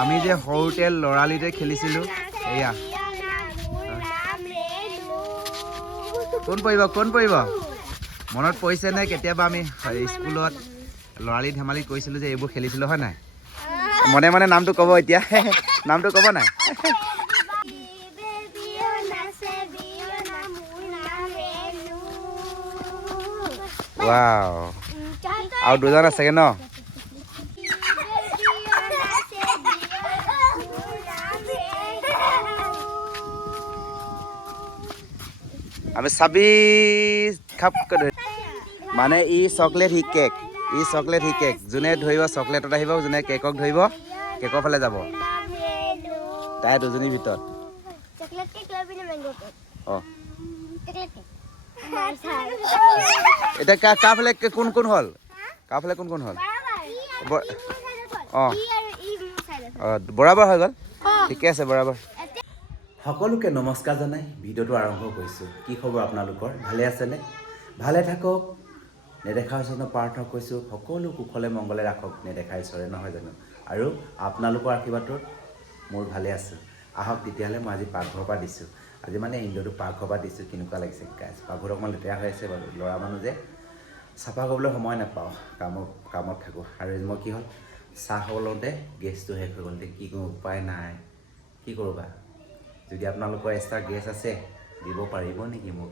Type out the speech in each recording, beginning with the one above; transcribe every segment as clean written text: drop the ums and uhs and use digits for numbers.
আমি যে সৰুতে লৰালিতে খেলিছিলোঁ এয়া কোন পৰিব মনত পৰিছে নে কেতিয়াবা আমি স্কুলত লৰালি ধেমালি কৰিছিলোঁ যে এইবোৰ খেলিছিলোঁ হয় নাই মনে মনে নামটো ক'ব এতিয়া নামটো ক'ব নাই ৱাও আৰু দুজন আছেগে ন আমি 26 খাপ মানে ই চকলেট হি কেক যোনে ধৰিব চকলেটত আহিব যোনে কেকক ধৰিব কেকৰ ফালে যাব তাই দুজনীৰ ভিতৰত এতিয়া কাফালে কোন হ'ল অঁ বৰাবৰ হৈ গ'ল ঠিকে আছে বৰাবৰ সকলোকে নমস্কাৰ জনাই ভিডিঅ'টো আৰম্ভ কৰিছোঁ কি খবৰ আপোনালোকৰ ভালে আছেনে ভালে থাকক নেদেখা ঈশ্বৰক প্ৰাৰ্থনা কৰিছোঁ সকলো কুশলে মংগলে ৰাখক নেদেখা ঈশ্বৰে নহয় জানো আৰু আপোনালোকৰ আশীৰ্বাদত মোৰ ভালে আছোঁ আহক তেতিয়াহ'লে মই আজি পাকঘৰৰ পৰা দিছোঁ আজি মানে ইণ্ডোৰটো পাকঘৰৰ পৰা দিছোঁ কেনেকুৱা লাগিছে গাইছ পাকঘৰত অকণমান লেতেৰা হৈ আছে বাৰু ল'ৰা মানুহ যে চাফা কৰিবলৈ সময় নাপাওঁ কামত থাকোঁ আৰু মই কি হ'ল চাহ খাব লওঁতে গেছটো শেষ হৈ গ'ল কি কৰোঁ উপায় নাই কি কৰোঁ বা যদি আপোনালোকৰ এক্সট্ৰা গেছ আছে দিব পাৰিব নেকি মোক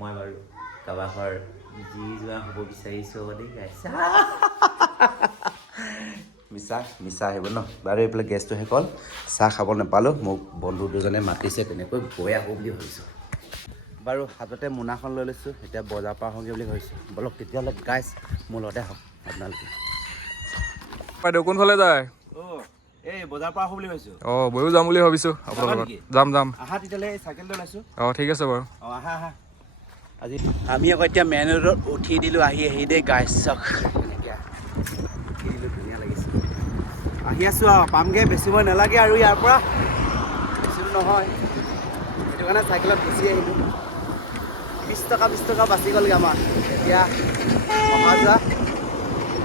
মই বাৰু কাৰোবাৰ যি যোৱা হ'ব বিচাৰিছোঁ দেই গাইছা মিছা আহিব ন বাৰু এইফালে গেছটো শেষ হ'ল চাহ খাব নাপালোঁ মোক বন্ধু দুজনে মাতিছে তেনেকৈ গৈ আহোঁ বুলি ভাবিছোঁ বাৰু হাততে মোনাখন লৈ লৈছোঁ এতিয়া বজাৰ পৰা আহোঁগৈ বুলি ভাবিছোঁ বলক তেতিয়াহ'লে গাইছ মোৰ লগতে আহক আপোনালোকে বাইদেউ কোনফালে যায় এই বজাৰ পৰা আহোঁ বুলি ভাবিছোঁ অঁ ময়ো যাম বুলি ভাবিছোঁ আপোনাৰ লগত যাম আহা তেতিয়াহ'লে চাইকেলটো লৈছোঁ অঁ ঠিক আছে বাৰু অঁ আহা আজি আমি আকৌ এতিয়া মেইন ৰোডত উঠি দিলোঁ আহি দেই গাইছ চক এনেকৈ উঠি দিলোঁ ধুনীয়া লাগিছে আহি আছোঁ আৰু পামগৈ বেছি সময় নালাগে আৰু ইয়াৰ পৰা বেছি দূৰ নহয় সেইটো কাৰণে চাইকেলত গুচি আহিলোঁ 20 টকা বাচি গ'লগৈ আমাৰ এতিয়া অহা যোৱা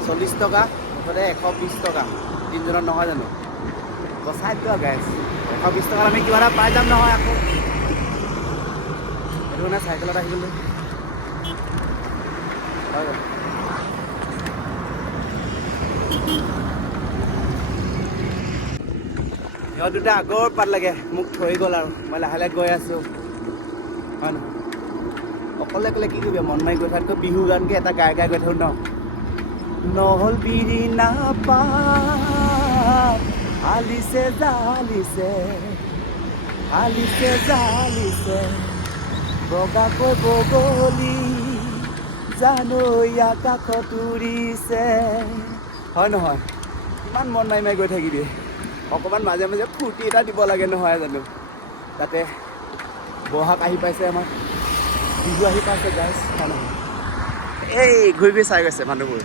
40 টকা মুঠতে 120 টকা তিনিজনত নহয় জানো বচাই দিলোঁ আৰু গাইছ 120 টকাত আমি কিবা এটা পাই যাম নহয় আকৌ সেইটো কাৰণে চাইকেলত আহি গ'লোঁ সিহঁত দুটা আগৰ পাত লাগে মোক থৈ গ'ল আৰু মই লাহে লাহে গৈ আছোঁ হয় নহয় অকলে কি কৰিবি মন মাৰি গৈ থাকতকৈ বিহু গানকৈ এটা গাই গৈ থাকোঁ ন নহ'ল বিৰি নাপা আলিছে জালিছে বগাকৈ বগলী জানৈ আকাশত উৰিছে হয় নহয় কিমান মন মাৰি গৈ থাকিবি অকণমান মাজে মাজে ফূৰ্তি এটা দিব লাগে নহয় জানো তাতে বহাগ আহি পাইছে আমাৰ বিহু আহি পাইছে গাইছ হয় নহয় এই ঘূৰি চাই গৈছে মানুহবোৰ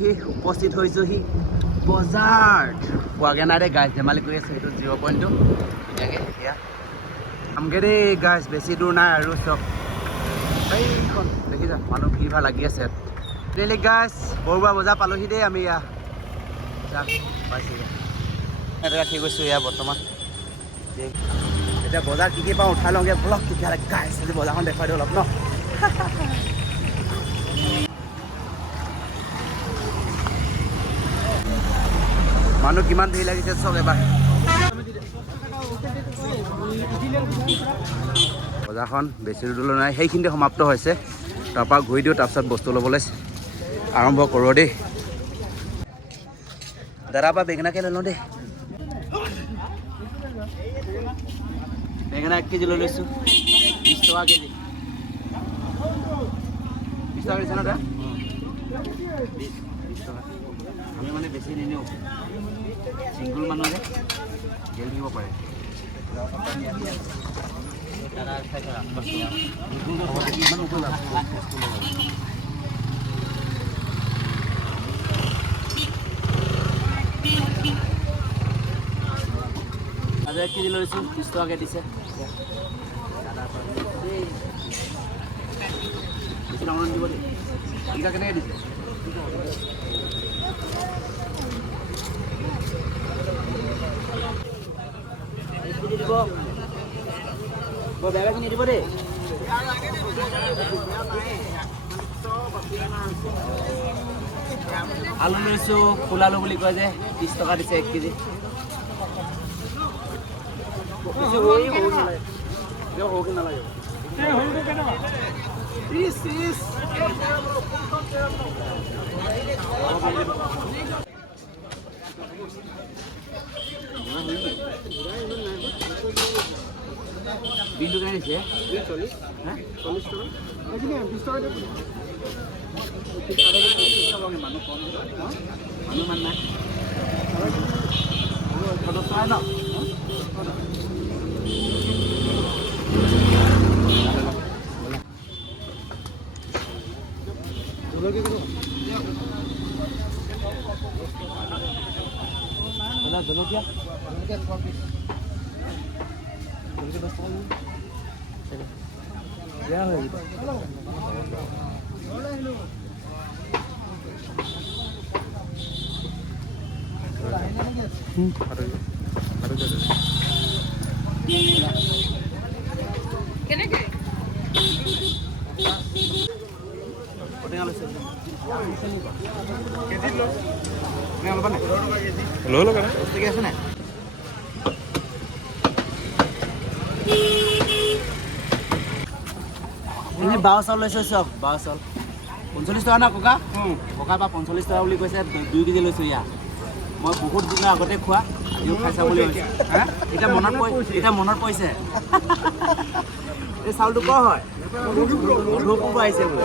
সি উপস্থিত হৈছোঁহি বজাৰত পোৱাগৈ নাই দেই গাইছ ধেমালি কৰি আছে সেইটো 0 পইণ্টটো ধুনীয়াকৈ সেয়া আমগৈ দেই গাইছ বেছি দূৰ নাই আৰু চব এইখন দেখিছা মানুহ ভিৰ ভাৰ লাগি আছে ডেইলি গাইছ বৰুৱা বজাৰ পালোহি দেই আমি এয়া পাইছোঁগৈ ইয়াতে ৰাখি গৈছোঁ এয়া বৰ্তমান এতিয়া বজাৰ কি পাওঁ উঠাই লওঁগৈ বলক তেতিয়াহ'লে গাইছ আজি বজাৰখন দেখুৱাই দিওঁ অলপ ন মানুহ কিমান ভিৰ লাগিছে চব এবাৰ বজাৰখন বেছি দূৰলৈ নাই সেইখিনিতে সমাপ্ত হৈছে তাৰপৰা ঘূৰি দিওঁ তাৰপিছত বস্তু ল'বলৈ আৰম্ভ কৰোঁ দেই দাদাৰ পৰা বেঙেনাকে লৈ লওঁ দেই বেঙেনা 1 কেজি লৈ লৈছোঁ 20 টকা কেজি 20 টকা দিছে ন দা 20 টকা আমি মানে বেছি নিনিওঁ চিংগুল মানুহ যে গেল দিব পাৰে আজি 1 কেজি লৈছোঁ 20 টকাকৈ দিছে বেছি ডাঙৰ দিব দেই এইকেইটা কেনেকৈ দিছে বেয়াখিনি দিব দেই। আলু লৈছোঁ ফুল আলু বুলি কয় যে 30 টকা দিছে 1 কেজি। বিলটো কেনে দিছে? 40 হ্যাঁ 40 টাকা। এইখিনি 20 টাকা দিব। মানুহ কম মানুহ মান নাই। ন জলকীয়া বেয়া হৈ আছে নাই? এনে বাও চাউল লৈছে চব বাও চাউল 45 টকা না ককা ককা বা 45 টকা বুলি কৈছে 2 কেজি লৈছোঁ ইয়াত মই বহুত দিনৰ আগতে খোৱা আজিও খাই চাব বুলি কৈছে হা এটা মনত পৰিছে এই চাউলটো ক হয় মধুপুৰ আহিছে বোলে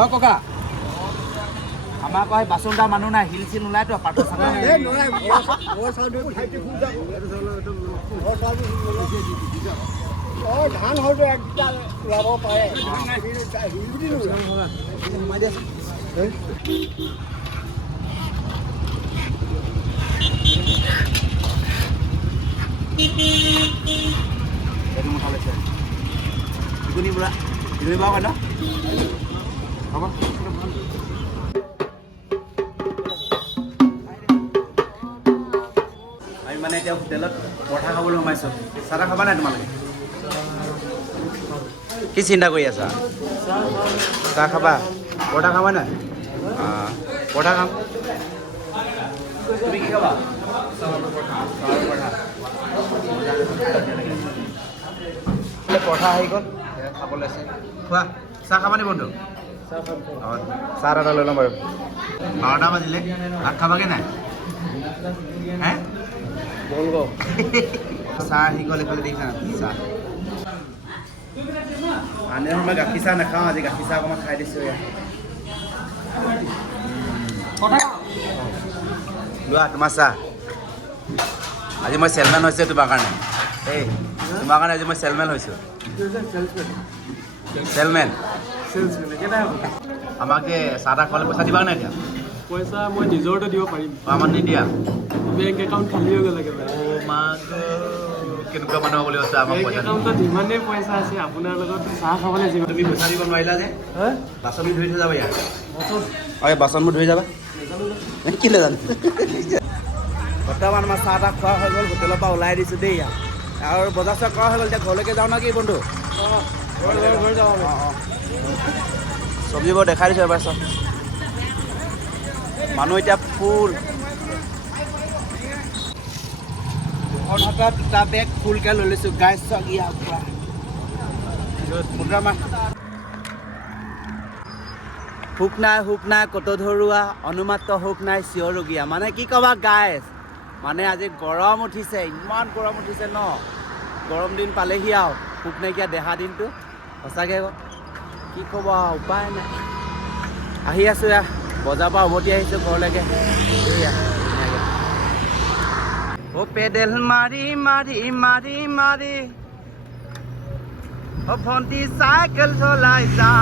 অ ককা আমাৰ কয় বাচনদা মানুহ নাই হিল চিল নোলায় তো পাঠৰ চাঙা ধান হয়তো একটা ওলাব পাৰে আমি মানে এতিয়া হোটেলত পৰঠা খাবলৈ সোমাইছোঁ চাহ খাবা নাই তোমালোকে কি চিন্তা কৰি আছা চাহ খাবা পৰঠা খাবা নাই পৰঠা খাম তুমি কি খাবা পৰঠা আহি গ'ল খাবলৈ আছে খোৱা চাহ খাবা নি বন্ধু চাহ এটা লৈ ল'ম বাৰু 12টা বাজিলে ভাত খাবাগে নাই হে চাহ আহি গ'ল এইফালে দেখিছা চাহ আনে মই গাখীৰ চাহ নাখাওঁ আজি গাখীৰ চাহ অকণমান খাই দিছোঁ ইয়াত লোৱা তোমাৰ চাহ আজি মই চেলমেন হৈছোঁ তোমাৰ কাৰণে এই তোমাৰ কাৰণে আজি মই চেলমেন হৈছোঁ চেলমেন আমাক যে চাহ তাহ খোৱালে পইচা দিবা নাই এতিয়া পইচা মই নিজৰতে দিব পাৰিম আমাৰ নিদিয়া বেংক একাউণ্ট খালী হৈ গ'ল একেবাৰে কেনেকুৱা মানুহ বুলি কৈছে আমাক বেংক পইচা একাউণ্টত যিমানেই পইচা আছে আপোনাৰ লগত চাহ খাবলৈ যিমান তুমি পইচা দিব নোৱাৰিলা যে বাচনবোৰ ধুই থৈ যাবা ইয়াত হয় বাচনবোৰ ধুই যাবা কি নাজানো বৰ্তমান আমাৰ চাহ তাহ খোৱা হৈ গ'ল হোটেলৰ পৰা ওলাই দিছোঁ দেই ইয়াত আৰু বজাৰ চজাৰ কৰা হৈ গ'ল এতিয়া ঘৰলৈকে যাওঁ না কি বন্ধু চব্জিবোৰ দেখাই দিছোঁ এবাৰ চব মানুহ এতিয়া ফুল দুখন হাতত দুটা বেগ ফুলকৈ লৈ লৈছোঁ গাইছ চক ইয়াৰ পৰা হুক নাই কটো ধৰুৱা অনুমাত্ৰ হুক নাই চিঞৰগীয়া মানে কি ক'বা গাইছ মানে আজি গৰম উঠিছে ইমান গৰম উঠিছে ন গৰম দিন পালেহি আৰু হুক নাইকিয়া দেহা দিনটো সঁচাকৈ কি ক'ব উপায় নাই আহি আছোঁ এয়া বজাৰৰ পৰা উভতি আহিছোঁ ঘৰলৈকে এয়া ও পেডেল মাৰি মাৰি মাৰি মাৰি ও ভণ্টি চাইকেল চলাই যা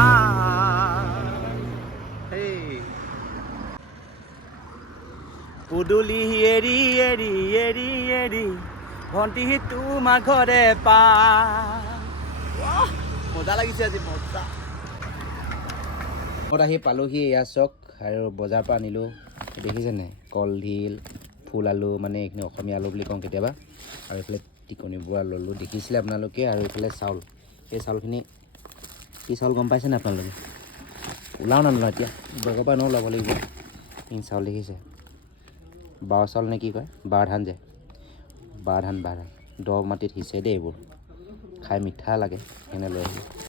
পুদুলি এৰি এৰি এৰি এৰি ভণ্টি তোমাৰ ঘৰে পা মজা লাগিছে আজি মজা ঘৰত আহি পালোহি এয়া চক আৰু বজাৰৰ পৰা আনিলোঁ দেখিছেনে কলডিল ফুল আলু মানে এইখিনি অসমীয়া আলু বুলি কওঁ কেতিয়াবা আৰু এইফালে টিকনি বুঢ়া ল'লোঁ দেখিছিলে আপোনালোকে আৰু এইফালে চাউল সেই চাউলখিনি কি চাউল গম পাইছেনে আপোনালোকে ওলাও নানো এতিয়া বেগৰ পৰা এনেও ল'ব লাগিব চাউল দেখিছে বাও চাউল নে কি কয় বাৰ ধান যে বাৰ ধান দ মাটিত সিঁচে দেই এইবোৰ খাই মিঠা লাগে সেইকাৰণে লৈ আহিলোঁ